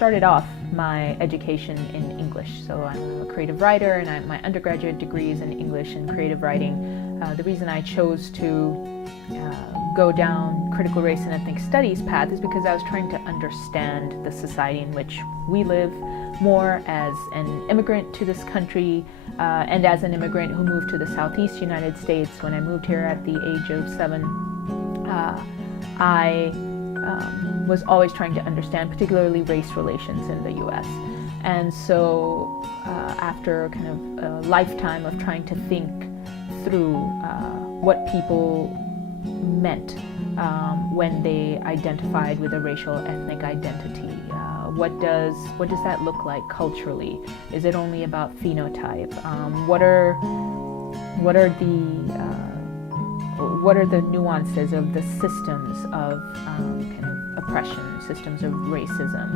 started off my education in English. So I'm a creative writer, and my undergraduate degree is in English and creative writing. The reason I chose to go down critical race and ethnic studies path is because I was trying to understand the society in which we live more as an immigrant to this country and as an immigrant who moved to the Southeast United States. When I moved here at the age of 7, I was always trying to understand particularly race relations in the US. And so after kind of a lifetime of trying to think through what people meant when they identified with a racial ethnic identity. What does that look like culturally? Is it only about phenotype? What are the nuances of the systems of kind of oppression, systems of racism,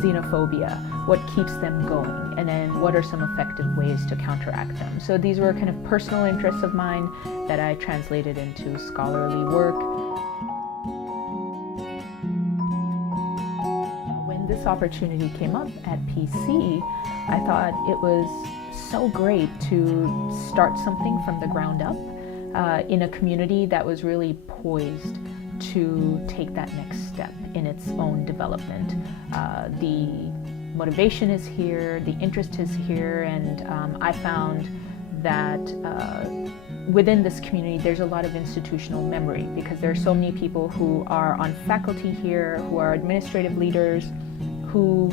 xenophobia? What keeps them going? And then what are some effective ways to counteract them? So these were kind of personal interests of mine that I translated into scholarly work. When this opportunity came up at PC, I thought it was so great to start something from the ground up in a community that was really poised to take that next step in its own development. The motivation is here, the interest is here, and I found that within this community there's a lot of institutional memory because there are so many people who are on faculty here, who are administrative leaders, who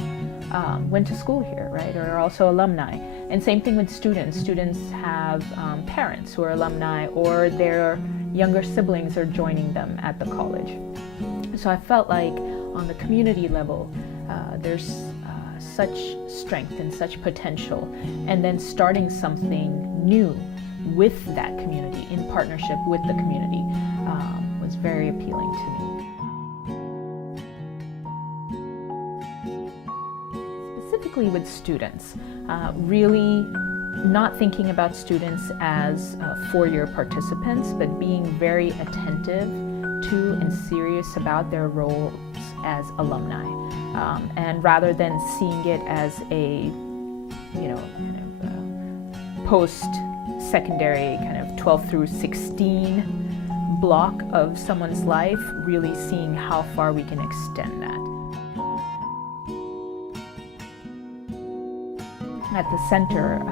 went to school here, right, or are also alumni. And same thing with students. Students have parents who are alumni, or their younger siblings are joining them at the college. So I felt like on the community level, there's such strength and such potential, and then starting something new with that community, in partnership with the community, was very appealing to me. Specifically with students, really not thinking about students as four-year participants, but being very attentive to and serious about their roles as alumni. And rather than seeing it as a, kind of post-secondary kind of 12 through 16 block of someone's life, really seeing how far we can extend that. At the center,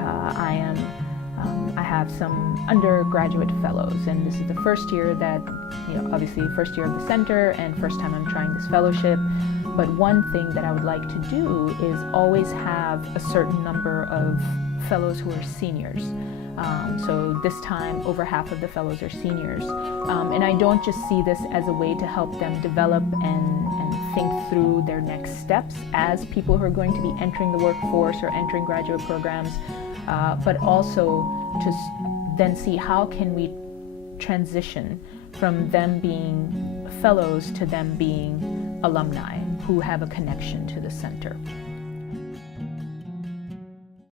I have some undergraduate fellows, and this is the first year that, obviously first year of the center and first time I'm trying this fellowship. But one thing that I would like to do is always have a certain number of fellows who are seniors. So this time, over half of the fellows are seniors. And I don't just see this as a way to help them develop and think through their next steps as people who are going to be entering the workforce or entering graduate programs, but also to then see how can we transition from them being fellows to them being alumni who have a connection to the center.